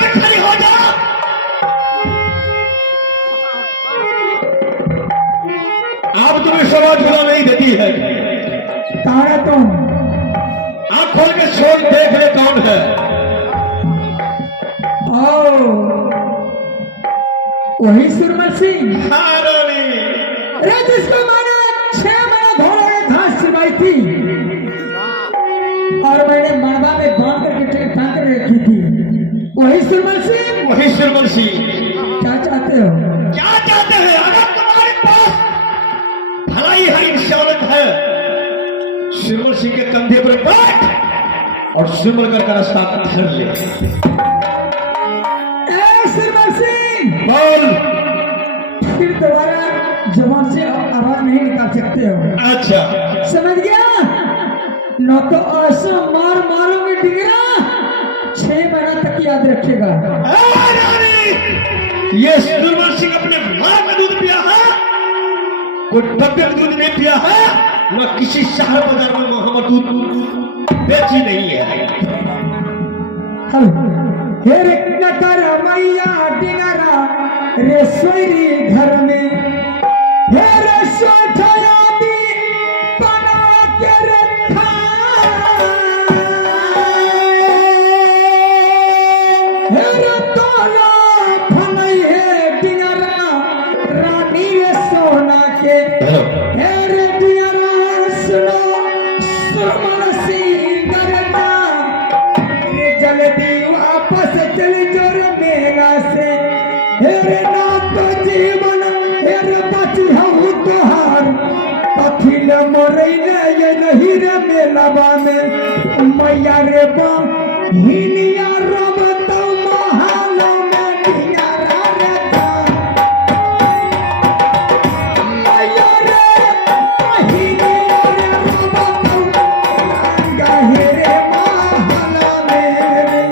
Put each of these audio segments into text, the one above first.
के खड़ी हो जा। आप तुम्हें सवाल झूला नहीं देती है। तारा तुम आप खोल के छोड़ देख ले कौन है। वही सुरमल सिंह। हाँ रानी। अरे जिसको मैंने 6 महीने घोड़ों में घास चुराई थी और मैंने मरबा में बांध करके टांग कर रखी थी, वही सुरमल सिंह। वही सुरमल सिंह। क्या चाहते हो? क्या चाहते हैं? अगर तुम्हारे पास भलाई है, इंसानियत है, सुरमल सिंह के कंधे पर बैठ और सुरमल का रास्ता धर ले। सुरमल सिंह बोल। फिर दोबारा जबान से आवाज नहीं निकाल सकते हो। अच्छा समझ गया? न तो ऐसा मार मारोगे डिगरा, 6 महीना तक याद रखेगा। ये सुरमल सिंह अपने मां का दूध पिया है, कोई डब्बे का दूध नहीं पिया है, न किसी शहर बाजार में मोहम्मद दूध बेची नहीं है। हे रे नकर मैया डिगरा रे सोरी घर में, हे रे सोठया दी बना के रखा, हे रे तोला फनई है डिगरा रानी रे सोना के, हे रे डिगरा सुनो सुरमल सिंह गरना रे जल्दी वापस चली जोर मेला से, हेरे ना तो जीवन हेरे बची हूँ तोहार, कथिल मोरैले ये नहीं रे मेलबा में, मैया रे बा हिनिया रब तो महाल में नियारा रे बा, मैया रे हिनिया रे रब तो रंगा हेरे महाल में रे।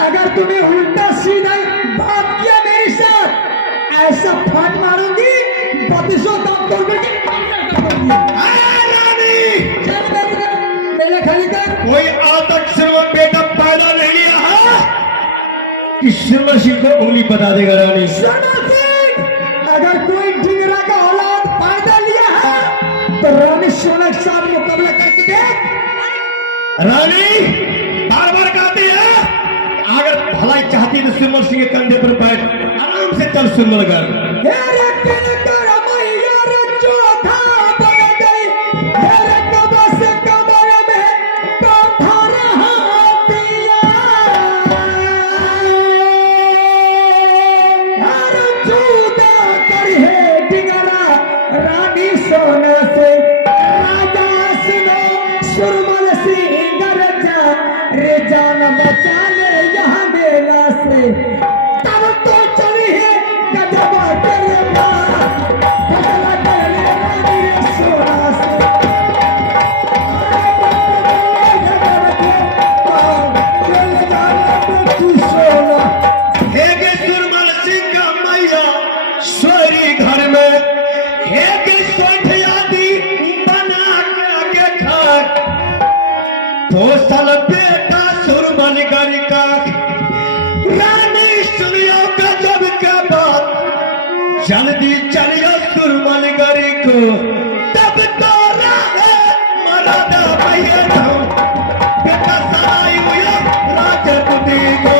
अगर तुम्हें उल्टा सीधा बात किया मेरे साथ, ऐसा फाट मारूंगी बत्तीसों दांत तोड़ करके मेरे खाली कर। कोई आज तक सिर्फ बेटा पैदा नहीं लिया है कि सिर्फ सिंह को उंगली बता देगा रानी। अगर कोई डिगरा का औलाद पैदा लिया है तो रानी सोलह के साथ मुकाबला करके देख। रानी बार बार कहती है अगर भलाई चाहती है तो सिमर सिंह के कंधे पर बैठ आराम से चल सुंदरगढ़। रानी सोना से राजा सुनो सुरमल सिंह गरजा रे जान बचा ले यहाँ मेला से, तब तो चली है गजब तेरे पास फसला कर ले रानी रे सोना से। हे के सुरमल सिंह का मैया सोरी घर में, हे के सोठियादी बना के आगे खा, तो साल बेटा तब तो राहे मरादा भैया जाऊं बेटा सराय हुआ राजपुती को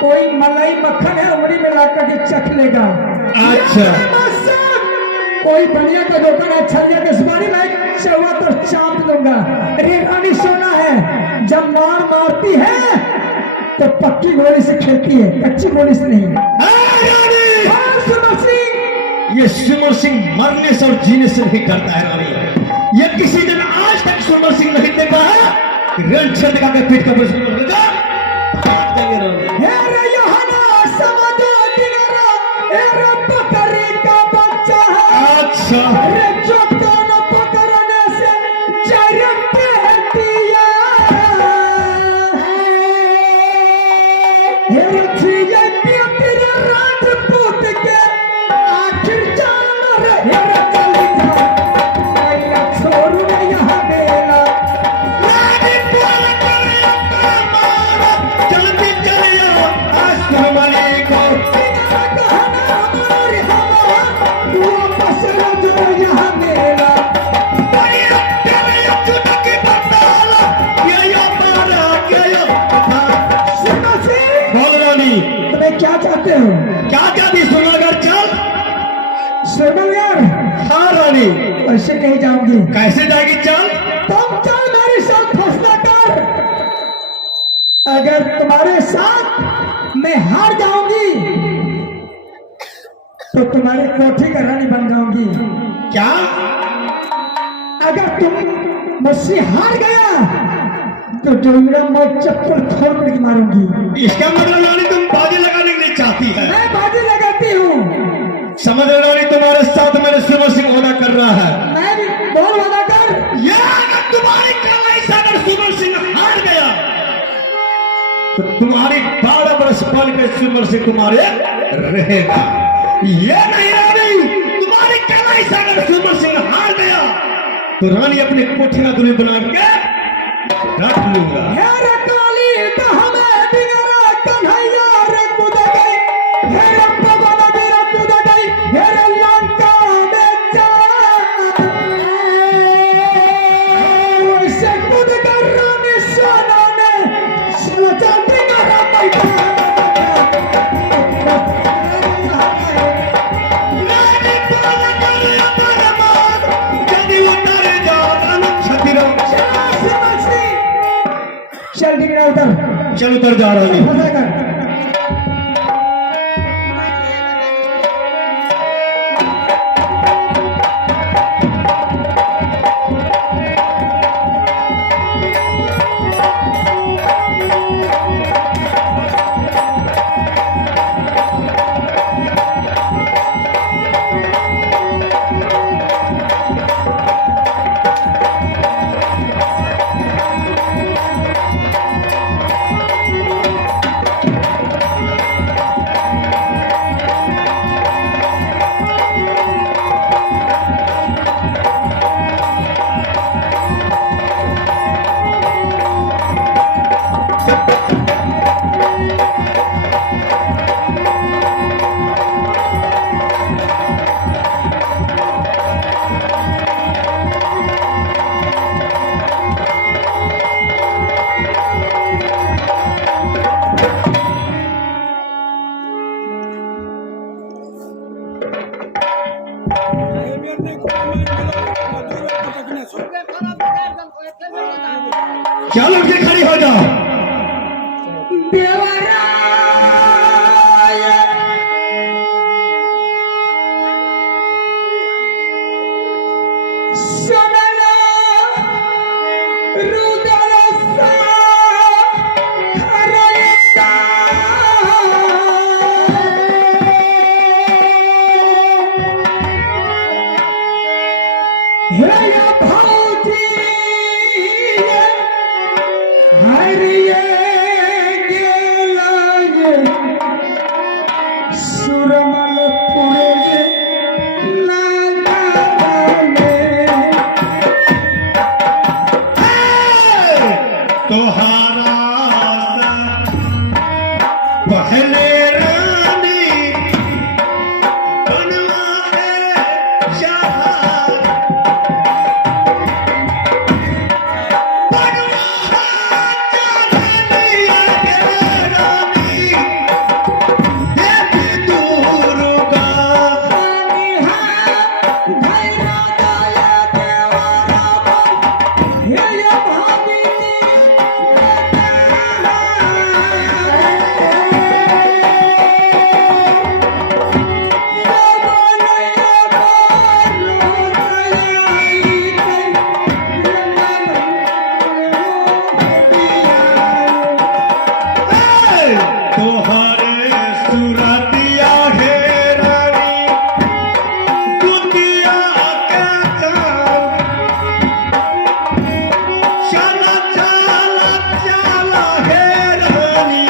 कोई मलाई मक्खन है उंगली में लाकर के चख लेगा। अच्छा कोई बनिया का दुकान है छलिया के सुपारी मैं चौवा तो चाप दूंगा। अरे रानी सोना है जब मार मारती है तो पक्की गोली से खेलती है कच्ची गोली से नहीं। ये सुमर सिंह मरने से और जीने से नहीं करता है रानी। ये किसी दिन आज तक सुमर सिंह नहीं देखा है रण छत का पीठ का प्रश्न क्या चाहते हो? क्या चाहती सोनागर चल सोनागर। हाँ रानी ऐसे कहीं जाऊंगी। कैसे जाएगी चल तुम चल मेरे साथ फैसला कर। अगर तुम्हारे साथ मैं हार जाऊंगी तो तुम्हारे कोठी का रानी बन जाऊंगी। क्या? अगर तुम मुझसे हार गया तो डोंगरा मैं चप्पल फोड़ कर मारूंगी। इसका मतलब रानी तुम बाजी लगाने के लिए चाहती है? मैं बाजी लगाती हूँ। समझ रानी तुम्हारे साथ मेरे सुमर सिंह वादा कर रहा है। मैं भी बोल वादा कर। ये अगर तुम्हारी कमाई से अगर सुमर सिंह हार गया तो तुम्हारी 12 बरस पल के सुमर सिंह तुम्हारे रहेगा। ये नहीं रानी तुम्हारी कमाई से अगर सुमर सिंह हार गया तो रानी अपने कोठी का दुल्हन बना के रख लूंगा। चल उतर जा रहा हूँ। चलो से खड़ी हो जाओ। देवराय सुनला रुदल सा खरता हे या भौजी हरिये गेलाये सुरमलपुरे नागाने तोहारा पहले रानी बनवाए जहां तोहरे सुरतिया हे रानी दुनिया के चला चला चला हे रानी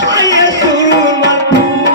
हाय सुरमलपुर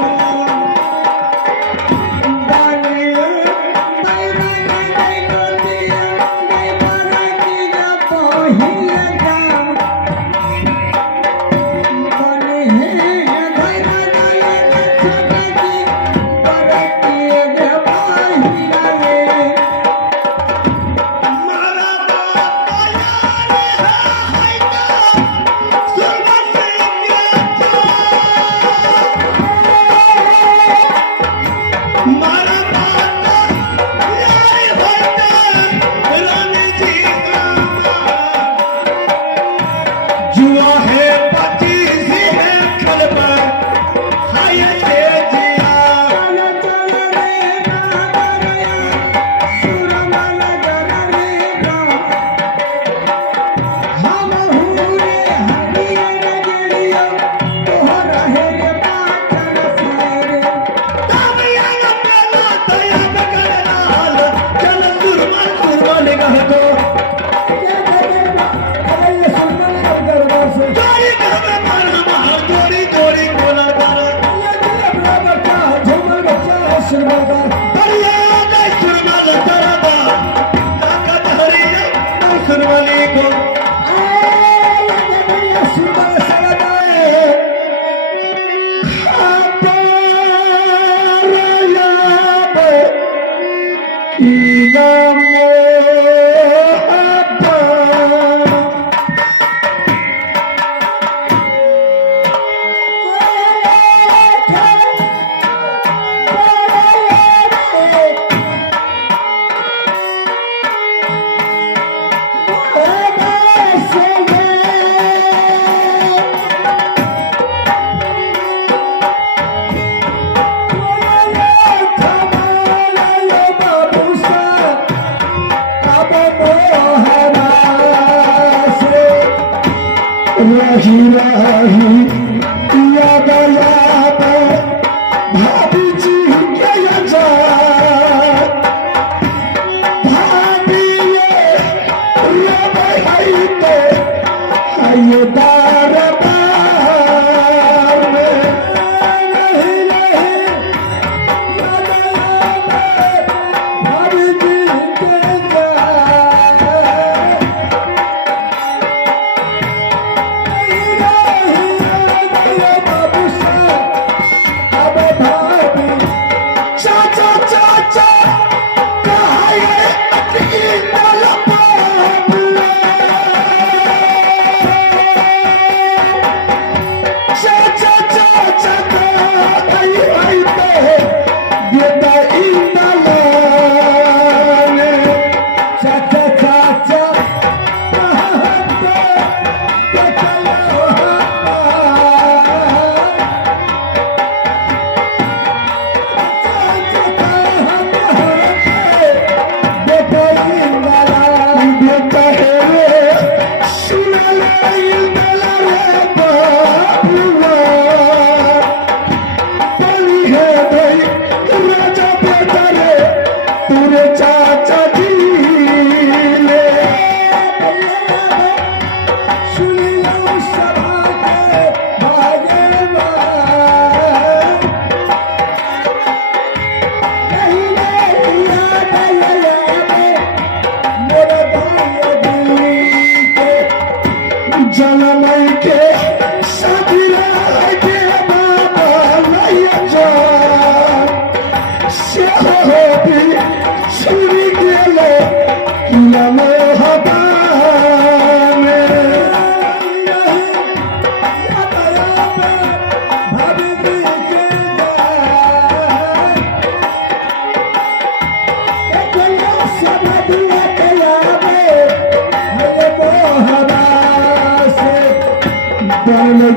जुआ है पच्चीस है खलबा हाय से जिया चल सुरमल निगाह दो जोड़ी बोला सुरमली को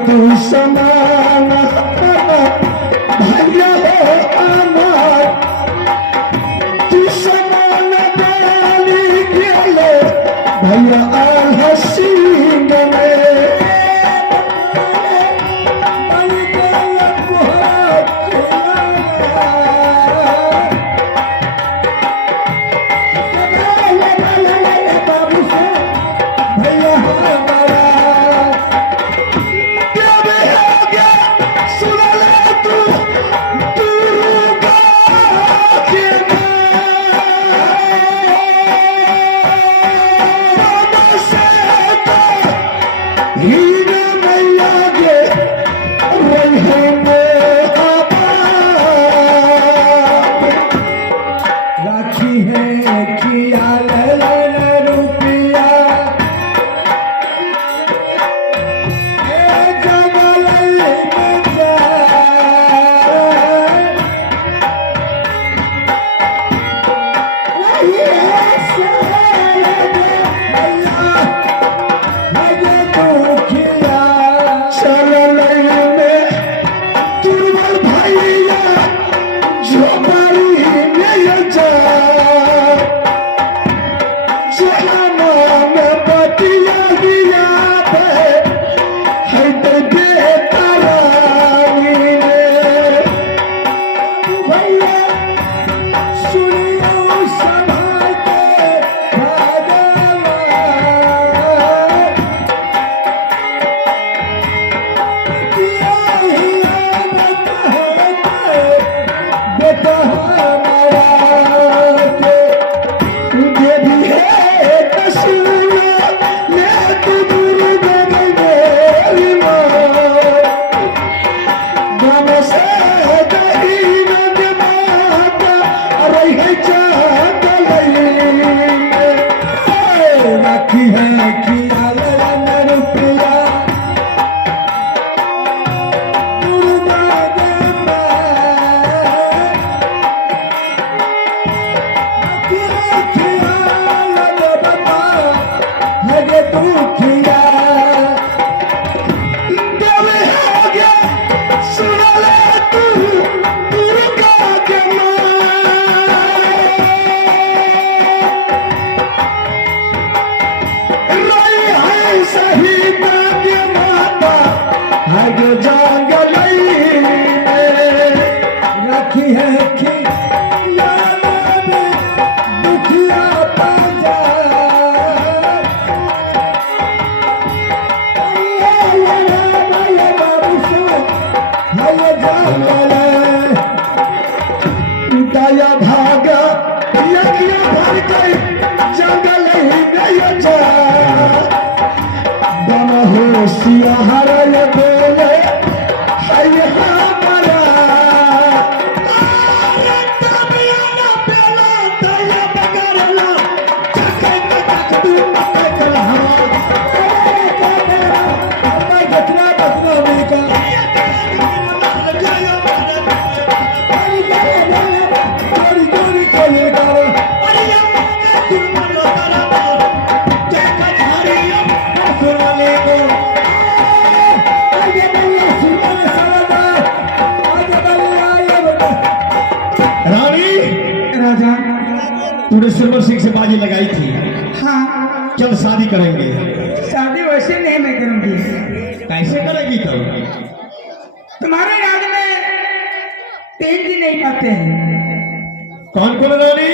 तू समान भैया हो अमर तू समान डाली गेले भैया हसीन में तूने सिल्वर सिंह से बाजी लगाई थी। हाँ। जब शादी करेंगे? शादी वैसे नहीं मैं करूंगी। कैसे करेगी तब? तुम्हारे राज में 3 दिन नहीं पाते हैं। कौन कौन रानी?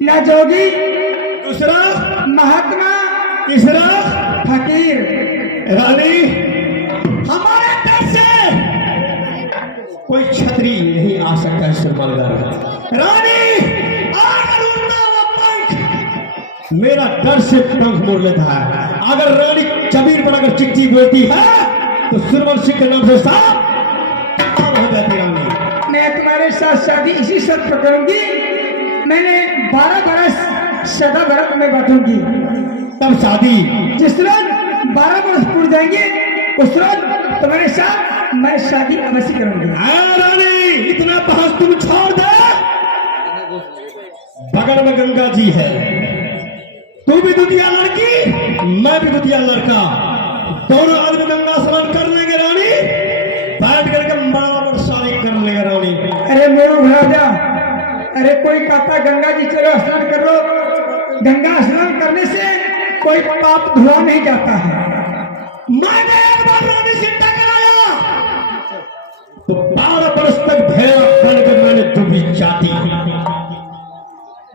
ना जोगी, दूसरा महात्मा, तीसरा फकीर। रानी हमारे घर से कोई छतरी नहीं आ सकता है सुरमलगढ़। रानी मेरा डर से पंख मोड़ लेता है। अगर रानी जमीन पर अगर चिट्ठी बोलती है तो सुरमल सिंह के नाम से साफ हो जाती रानी। मैं तुम्हारे साथ शादी इसी शर्त पर करूंगी, मैंने 12 बरस सदा भरत में बैठूंगी। तब शादी जिस रोज 12 बरस पूर जाएंगे उस रोज तुम्हारे साथ मैं शादी अवश्य करूंगी। रानी इतना बहस तुम छोड़ दे। बगल में गंगा जी है, तू भी दुतिया लड़की मैं भी दुतिया लड़का। दोनों आदमी गंगा स्नान कर लेंगे रानी, बैठ करके बराबर शादी कर लेंगे रानी। अरे मेरू राजा, अरे कोई कहता गंगा जी चलो स्नान कर लो, गंगा स्नान करने से कोई पाप धुआ नहीं जाता है। मैंने एक बार रानी चिंता कराया तो 12 वर्ष तक भेड़ा बनकर मैंने डूबी जाती।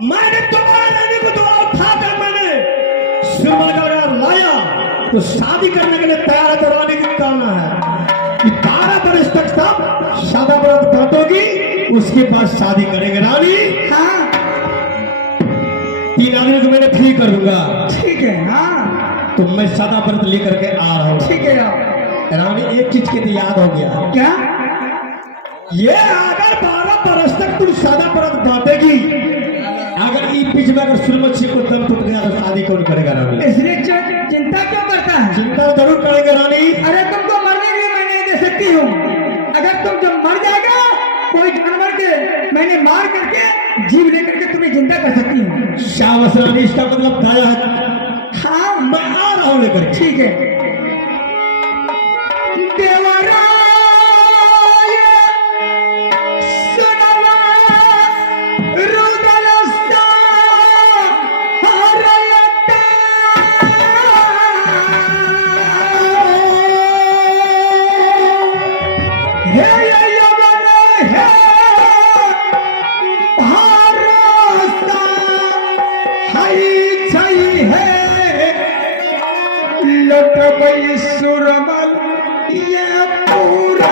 मैंने तुम्हारे रानी को दुआ उठाकर मैंने सिर लाया तो शादी करने के लिए तैयार है। तो रानी को कहना है कि 12 वर्ष तक सब सादा व्रत बांटोगी, उसके बाद शादी करेंगे रानी। हाँ 3 आदमी को मैंने फ्री कर दूंगा। ठीक है। हाँ तो मैं सादा व्रत लेकर के आ रहा हूँ। ठीक है। आप रानी एक चीज के लिए याद हो गया, क्या? ये अगर 12 वर्ष तक तुम सादा व्रत बांटेगी, अगर इस बीच में अगर सूर्यवंशी को दम टूट गया तो शादी कौन करेगा रानी? इसलिए चिंता क्यों करता है? चिंता जरूर करेंगे रानी। अरे तुमको मरने के लिए मैं नहीं दे सकती हूँ। अगर तुम जब मर जाएगा कोई जानवर के मैंने मार करके जीव लेकर के तुम्हें जिंदा कर सकती हूँ। शाबाश रानी, इसका मतलब गाया है। हाँ मैं आ रहा हूँ लेकर। ठीक है। देवरा सुरमल ये पूरा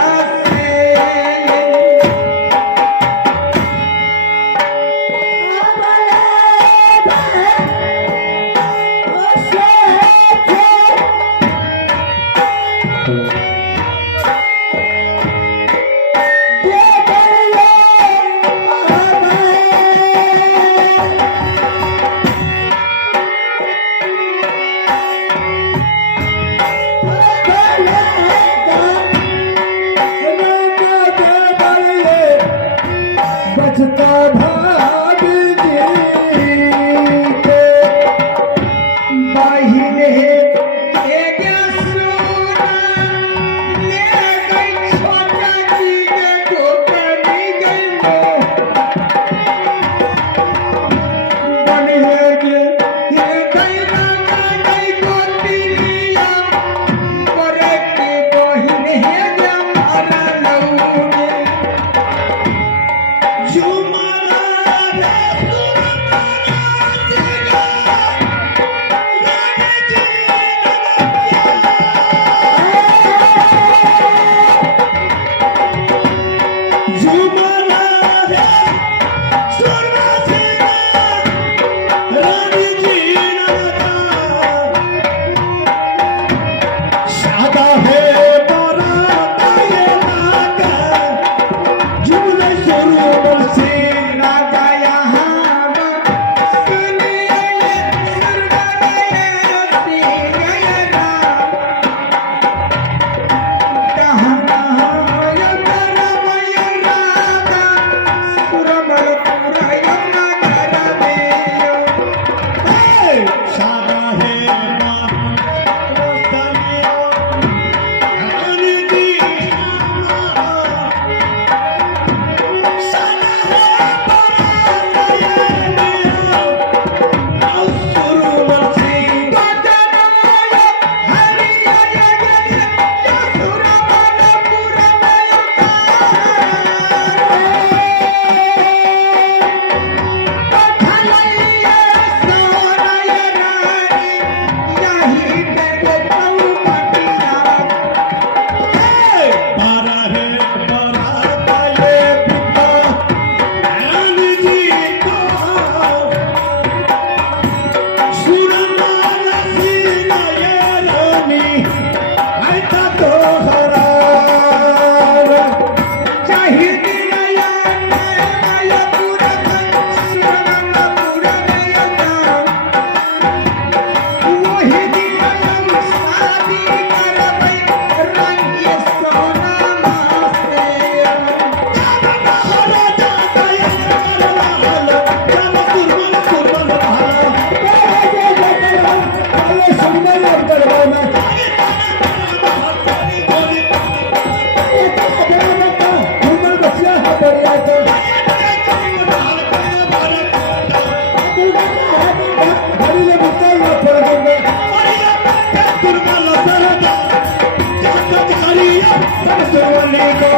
नारी को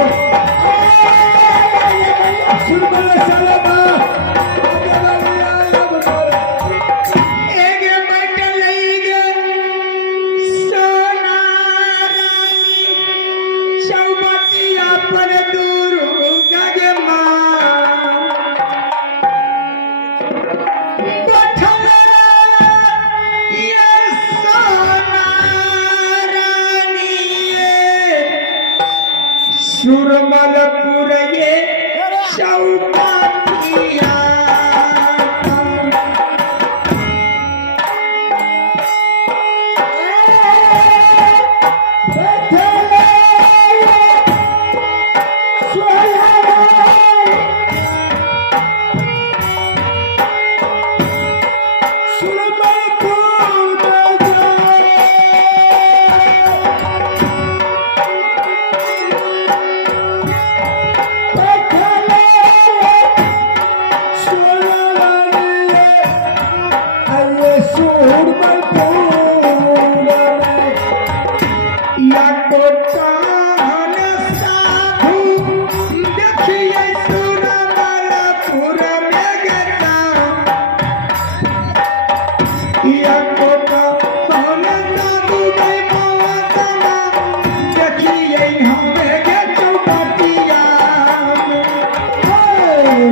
सुरमल सलमा एक बटलैगे सोना रानी चौबटिया पर दुर्गा गे माँ बैठल ये सोना रानी ये सुरमलपुर ये चौबटिया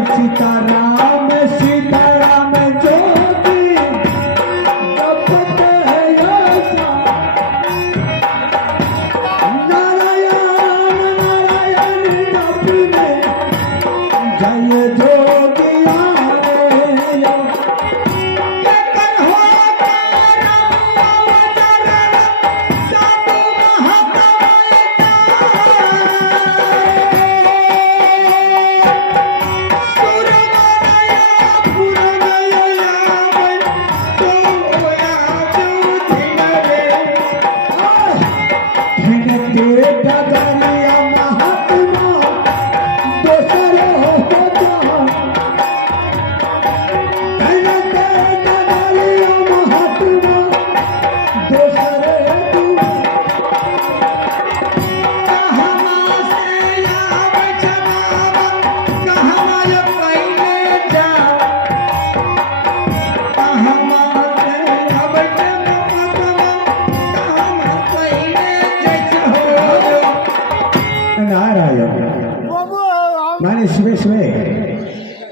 सीताराम सीताराम ज्योति जपत है ऐसा। नारायण नारायण जपने जय जोगिया रे। केकर हो करम अवतरण साधु मैंने सुबह सुबह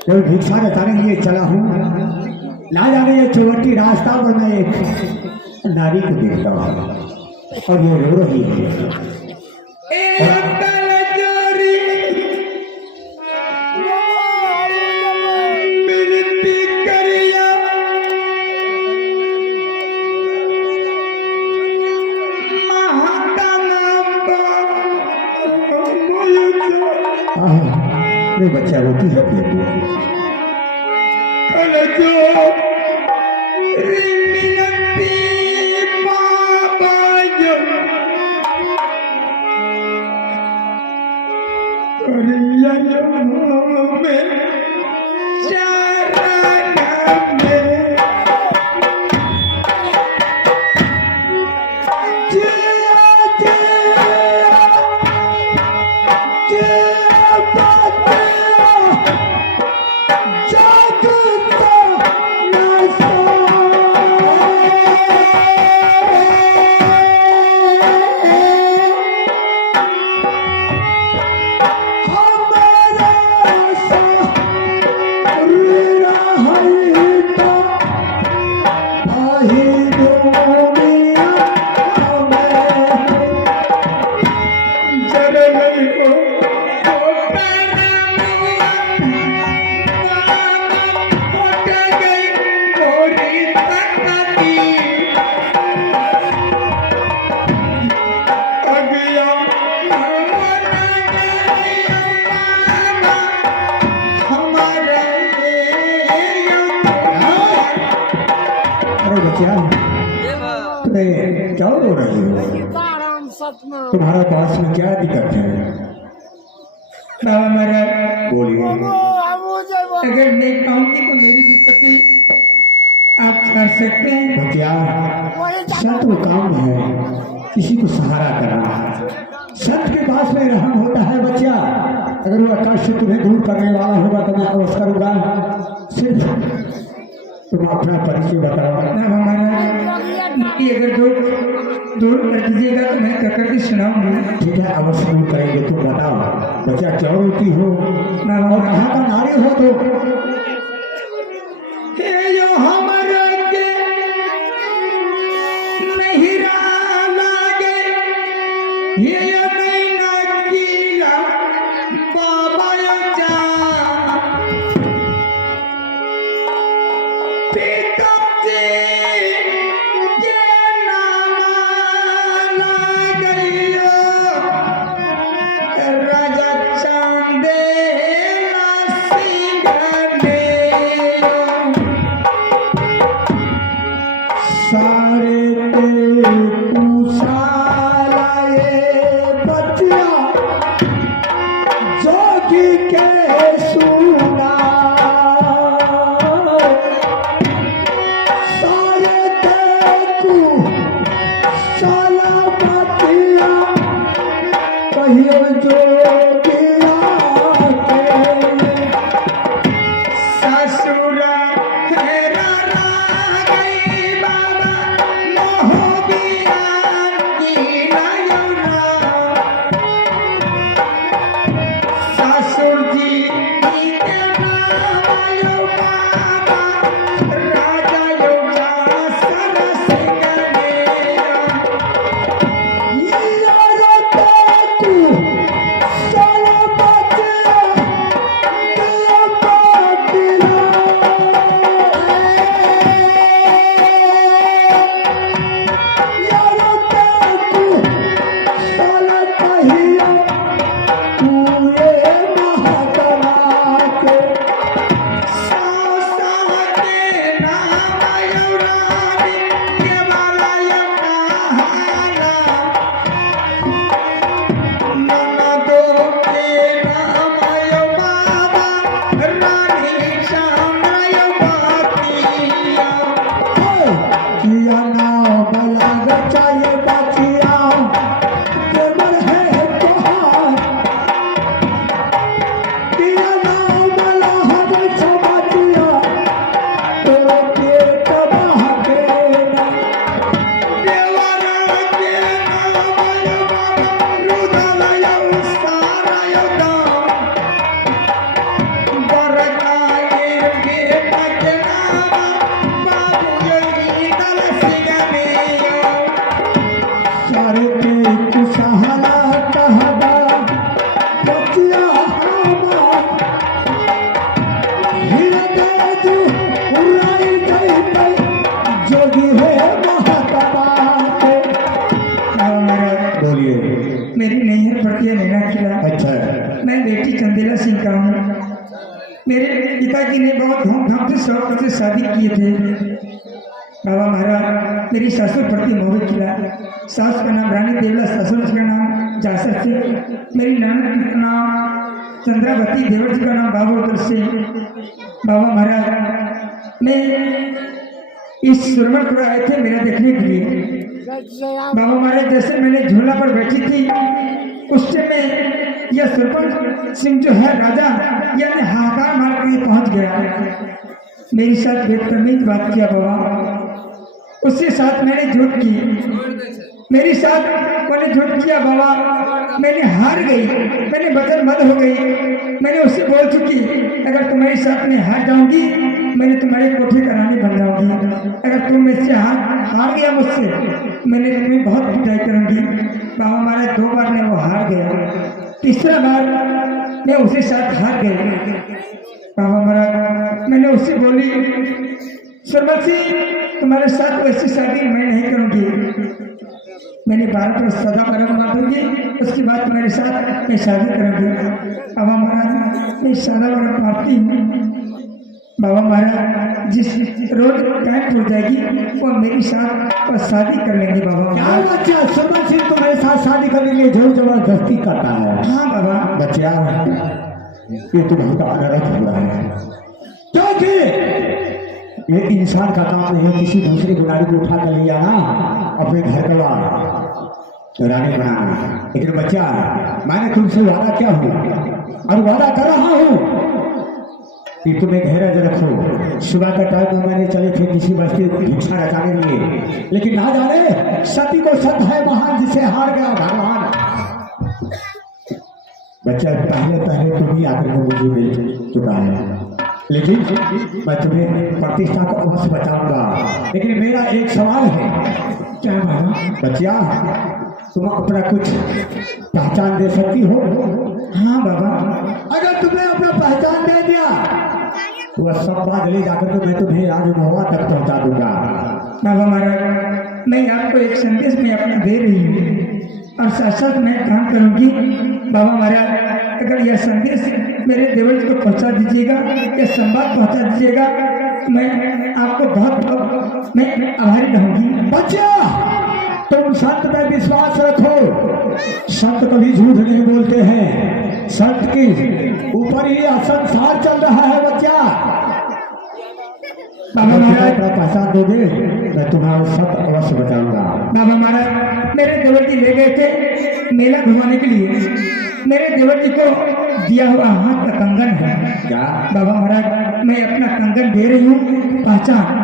जब भिक्षा बताने के लिए चला हूँ, ना जाने ये चौबट्टी रास्ता पर मैं एक नारी को देखता हूँ और ये रो रही है। बच्चा रोती है क्या रो रही हो? तुम्हारा पास में क्या दिक्कत है? बाबा महाराज बोलिए। अगर मैं कहूँगी तो मेरी विपत्ति आप कर सकते हैं? तो क्या सब तो काम है, किसी को सहारा करना है। संत के पास में रहम होता है बच्चा। अगर वो कष्ट तुम्हें दूर करने वाला होगा तो मैं अवश्य करूंगा। सिर्फ तुम अपना परिचय बताओ। अगर दूर कर दीजिएगा तो मैं कर के सुनाऊंगी। ठीक है, अवश्य दूर करेंगे। तुम बताओ बच्चा, क्या रोती हो और कहाँ का नारी हो? तो यो हमारे के नहीं लागे ये मेरी नैहर पड़ती है नैना किला। अच्छा, मैं बेटी चंदेला सिंह का हूँ। मेरे पिताजी ने बहुत धूमधाम से शौक से शादी किए थे। बाबा महाराज, मेरी सासुर पड़ती मोहब्बत किला। सास का नाम रानी देवला, ससुर का नाम जासर से। मेरी ननद का नाम चंद्रावती, देवर जी का नाम बाबूपुर से। बाबा महाराज, मैं इस सुरमनपुर आए थे मेरा देखने के लिए। बाबा महाराज, जैसे मैंने झूला पर बैठी थी उस समय यह सरपंच सिंह जो है राजा, यानी हाहाकार मार कर पहुंच गया। मेरे साथ बेतमीज बात किया बाबा। उसके साथ मैंने झूठ की, मेरे साथ मैंने झूठ किया बाबा। मैंने हार गई, मैंने बदल मत हो गई। मैंने उससे बोल चुकी, अगर तुम्हारे साथ में हार जाऊंगी मैंने तुम्हारे कोठे का रानी बन जाऊंगी। अगर तुम मुझसे हार गया मुझसे, मैंने तुम्हें बहुत पिटाई करूंगी। बाबा महाराज 2 बार में वो हार गया। तीसरा बार मैं उसके साथ हार गई। बाबा महाराज, मैंने उससे बोली, सरबत सिंह तुम्हारे साथ वैसी शादी मैं नहीं करूंगी। मैंने 12 पर सदा करम मांगूंगी, उसके बाद तुम्हारे साथ मैं शादी करूंगी। बाबा महाराज, मैं सदा करम मांगती हूँ। बाबा महाराज, जिस रोज टाइम हो जाएगी वो मेरी साथ और शादी कर लेंगे। बाबा क्या बच्चा, सरबत सिंह तुम्हारे साथ शादी करने के लिए जोर जबरदस्ती करता है? हाँ बाबा। बच्चा, ये तुम्हारा अनर्थ हुआ है, क्योंकि ये इंसान का काम नहीं है किसी दूसरे गुनारी को उठा कर ले आना अपने घर का। रानी बनाना। लेकिन बच्चा, मैंने तुमसे वादा क्या हूँ और वादा कर रहा हूँ कि तुम्हें धैर्य रखो। सुबह का टाइम में मैंने चले थे किसी बस्ती भिक्षा रचाने लिए, लेकिन ना जाने सती को सत है महान जिसे हार गया भगवान। बच्चा, पहले पहले तुम ही आकर के मुझे मिल चुका है, लेकिन मैं तुम्हें प्रतिष्ठा को अवश्य बचाऊंगा। लेकिन मेरा एक सवाल है। क्या बाबा? बच्चा, तुम अपना कुछ पहचान दे सकती हो? हाँ बाबा, अगर तुमने अपना पहचान दे दिया तो सब बात ले जाकर के मैं तुम्हें राजमहल तक पहुंचा दूंगा। बाबा महाराज, मैं आपको एक संदेश में अपना दे रही हूँ और साथ साथ मैं काम करूंगी। बाबा महाराज, अगर यह संदेश मेरे देवर जी को पहुंचा दीजिएगा, यह संवाद पहुंचा दीजिएगा, मैं आपको बहुत मैं आभारी रहूंगी। बच्चा, तुम संत में विश्वास रखो। संत कभी झूठ नहीं बोलते हैं। संत की ऊपर ही संसार चल रहा है। बच्चा, बाबा महाराज पहचान दोगे, मैं तुम्हारा सब अवश्य बचाऊंगा। बाबा महाराज, मेरे देवर जी ले गए थे मेला घुमाने के लिए। मेरे देवर जी को दिया हुआ हाथ का कंगन है। क्या? बाबा महाराज, मैं अपना कंगन दे रही हूँ, पहचान।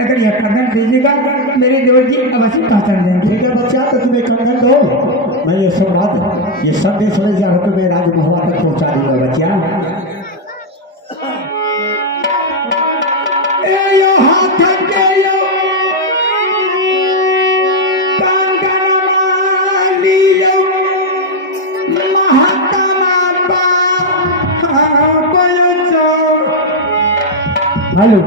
अगर यह कंगन दीजिएगा, मेरे देवर जी अवश्य पहचान देंगे। ठीक है बच्चा, तो तुम्हें कंगन दो, मैं ये सब बात, ये संदेश ले जाकर मैं राजमहल तक पहुंचा दूंगा। बच्चा, हेलो,